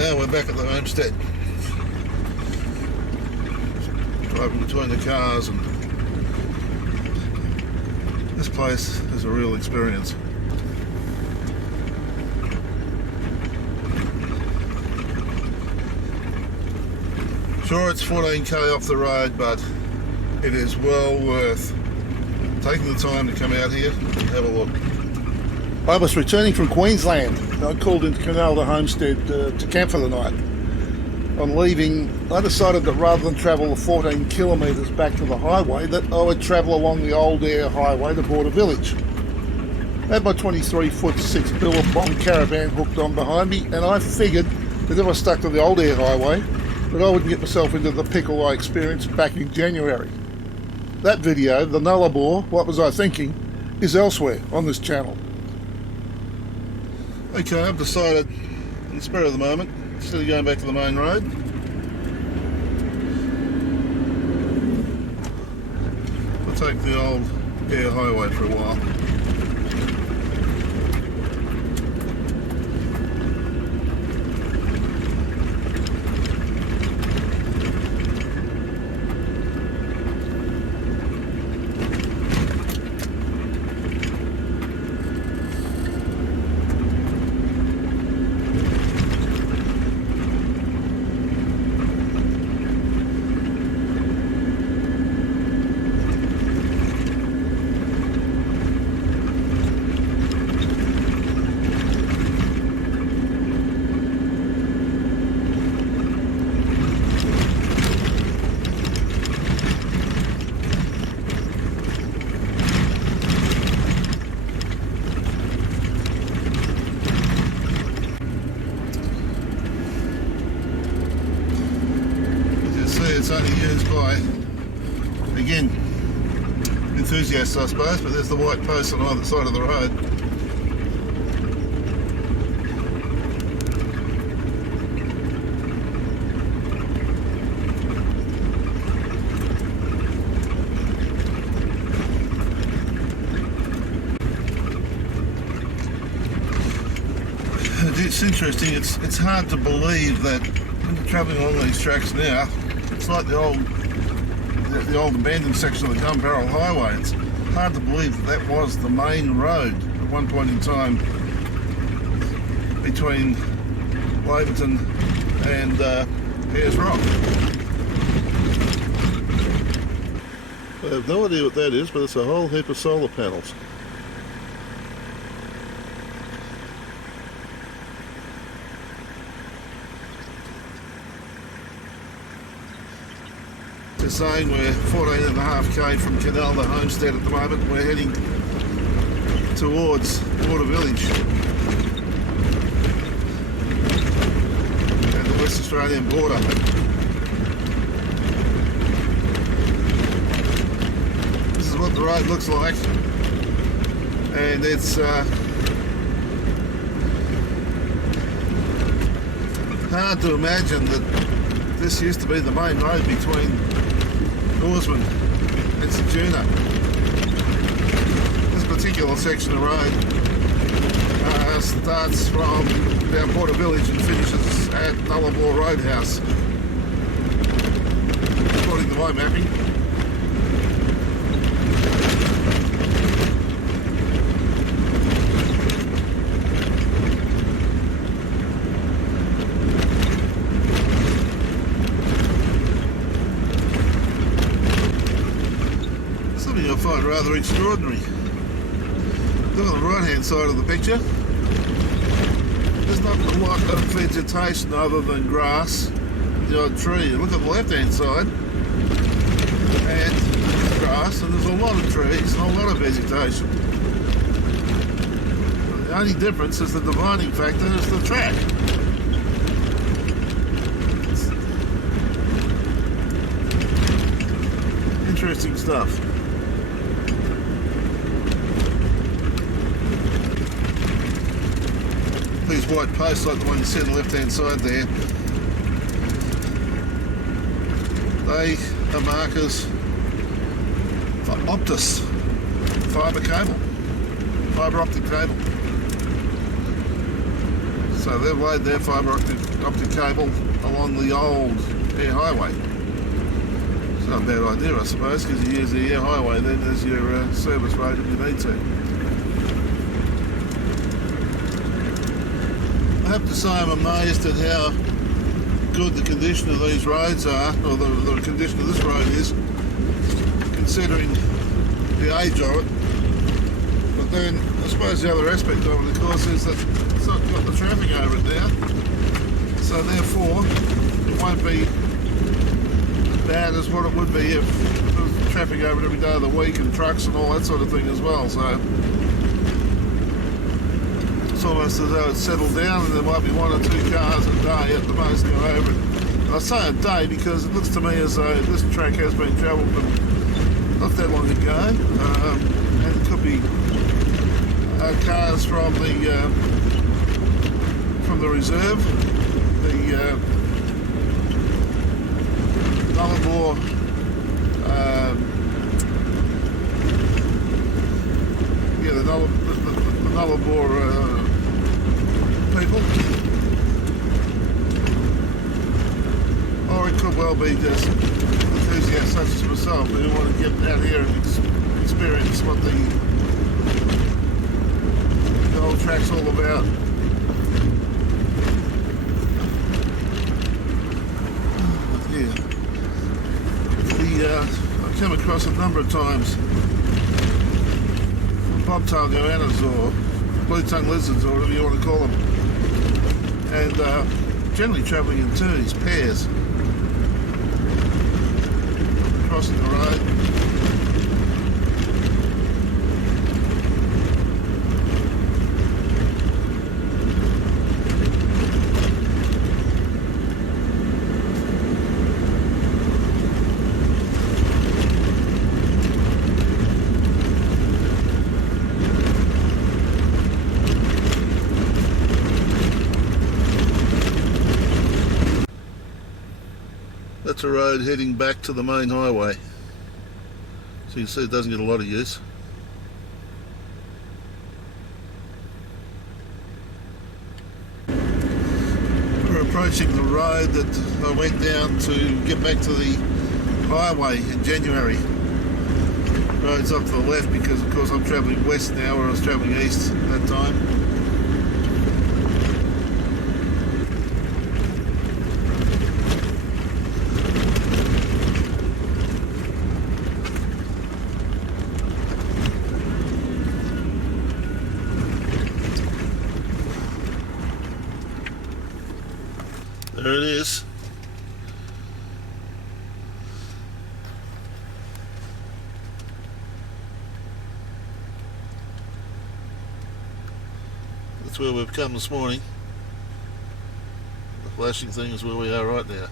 now we're back at the homestead. Driving between the cars, and this place is a real experience. Sure, it's 14k off the road, but it is well worth taking the time to come out here and have a look. I was returning from Queensland. I called into KOONALDA homestead to camp for the night. On leaving, I decided that rather than travel the 14 kilometres back to the highway, that I would travel along the old EYRE highway to Border Village. I had my 23-foot 6-billabong caravan hooked on behind me, and I figured that if I stuck to the old EYRE highway, that I wouldn't get myself into the pickle I experienced back in January. That video, the Nullarbor, What Was I Thinking, is elsewhere on this channel. Okay, I've decided, in the spur of the moment, instead of going back to the main road, I'll take the old EYRE highway for a while. It's only used by, again, enthusiasts I suppose, but there's the white post on either side of the road. It's interesting, it's hard to believe that when you're travelling along these tracks now, it's like the old abandoned section of the Gun Barrel Highway. It's hard to believe that that was the main road at one point in time between Laverton and Ayers Rock. I have no idea what that is, but it's a whole heap of solar panels. Saying we're 14.5k from KOONALDA homestead at the moment. We're heading towards Border Village and the West Australian border. This is what the road looks like, and it's hard to imagine that this used to be the main road between Norseman and Sajuna. This particular section of road starts from down Border Village and finishes at Nullarbor Roadhouse, according to my mapping. I find rather extraordinary. Look on the right hand side of the picture, there's not a lot of vegetation other than grass, the odd tree. Look at the left hand side, and grass, and there's a lot of trees and a lot of vegetation. The only difference is the dividing factor is the track. Interesting stuff. These white posts like the one you see on the left hand side there, they are markers for Optus fibre optic cable. So they've laid their fibre optic cable along the old air highway. It's not a bad idea, I suppose, because you use the air highway then as your service road if you need to. I have to say I'm amazed at how good the condition of these roads are, or the condition of this road is, considering the age of it. But then I suppose the other aspect of it, of course, is that it's not got the traffic over it now, so therefore it won't be as bad as what it would be if there was traffic over it every day of the week and trucks and all that sort of thing as well. So it's almost as though it's settled down and there might be 1 or 2 cars a day at the most go over it. And I say a day because it looks to me as though this track has been travelled not that long ago, and it could be cars from the reserve, the Nullarbor the Nullarbor people, or it could well be just enthusiasts such as myself who want to get out here and experience what the whole track's all about. Yeah, I've come across a number of times bobtail goannas or blue-tongued lizards or whatever you want to call them, and generally travelling in twos, pairs, crossing the road. That's a road heading back to the main highway. So you can see it doesn't get a lot of use. We're approaching the road that I went down to get back to the highway in January. The road's up to the left because of course I'm travelling west now, where I was travelling east at that time. There it is. That's where we've come this morning. The flashing thing is where we are right now.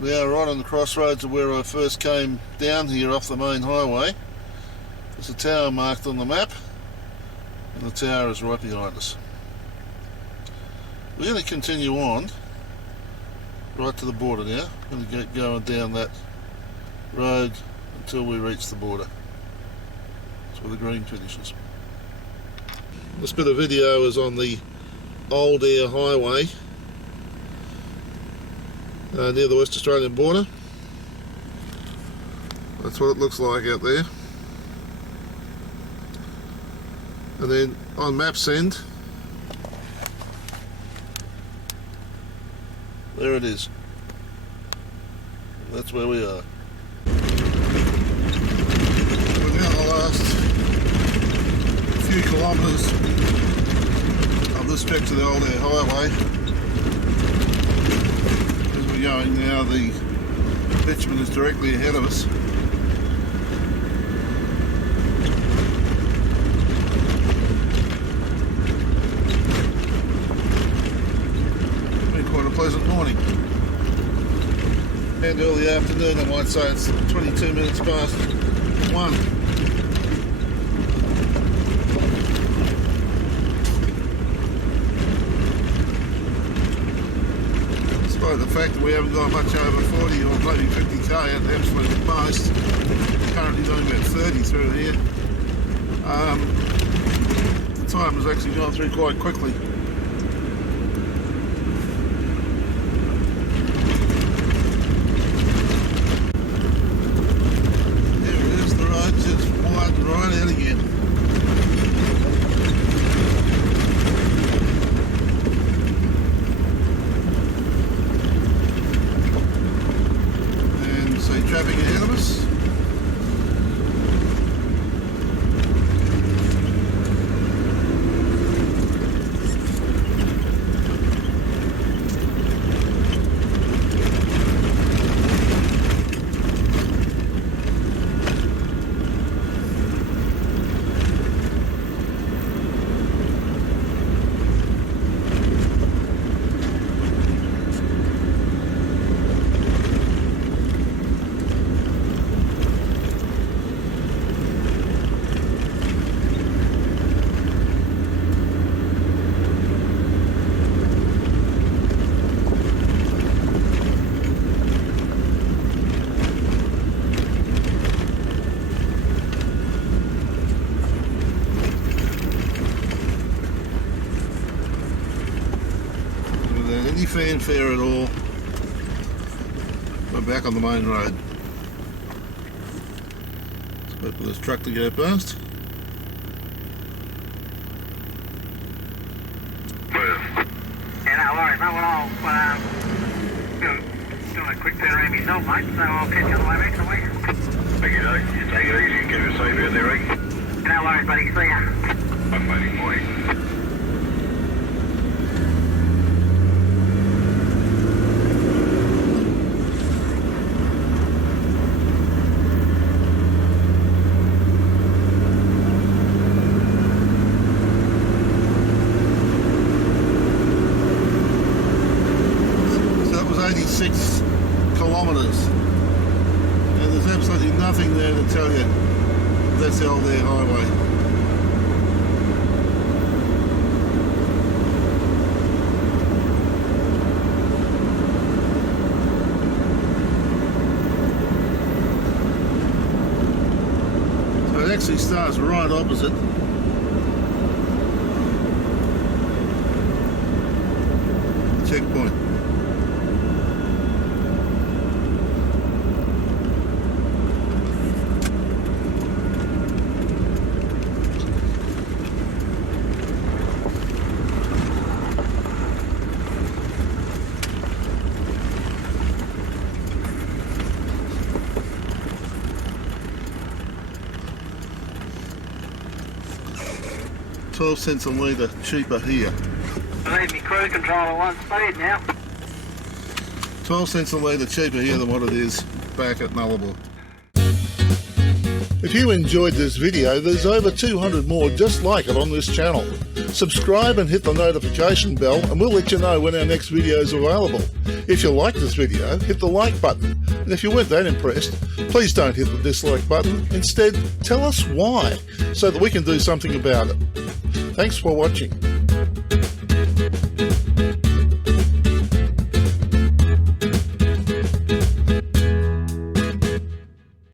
We are right on the crossroads of where I first came down here off the main highway. There's a tower marked on the map, and the tower is right behind us. We're going to continue on right to the border now. We're going to get going down that road until we reach the border. That's where the green finishes. This bit of video is on the old air highway near the West Australian border. That's what it looks like out there. And then on Maps End, There it is. That's where we are. We're now the last few kilometres of this stretch of the old highway. As we're going now, the bitumen is directly ahead of us. Been quite a pleasant morning. And early afternoon, I might say. It's 22 minutes past 1. Despite the fact that we haven't got much over 40 or maybe 50k at the absolute most, currently doing about 30 through here. The time has actually gone through quite quickly. Right out again. And see traffic ahead of us. Any fanfare at all, we're back on the main road. Let's wait for this truck to go past. Yeah, no worries, mate. Well, I'll doing a quick turn around myself, mate, so I'll catch you on the way back somewhere. Okay, you take it easy and get it safe out there, Rick. No worries, buddy. See ya. I'm waiting for you. So that was 86 kilometres, and there's absolutely nothing there to tell you that's the old highway. So it actually starts right opposite the checkpoint. $0.12 a litre cheaper here. I need me cruise control at 1 speed now. 12 cents a litre cheaper here than what it is back at Nullarbor. If you enjoyed this video, there's over 200 more just like it on this channel. Subscribe and hit the notification bell and we'll let you know when our next video is available. If you liked this video, hit the like button. And if you weren't that impressed, please don't hit the dislike button. Instead, tell us why, so that we can do something about it. Thanks for watching.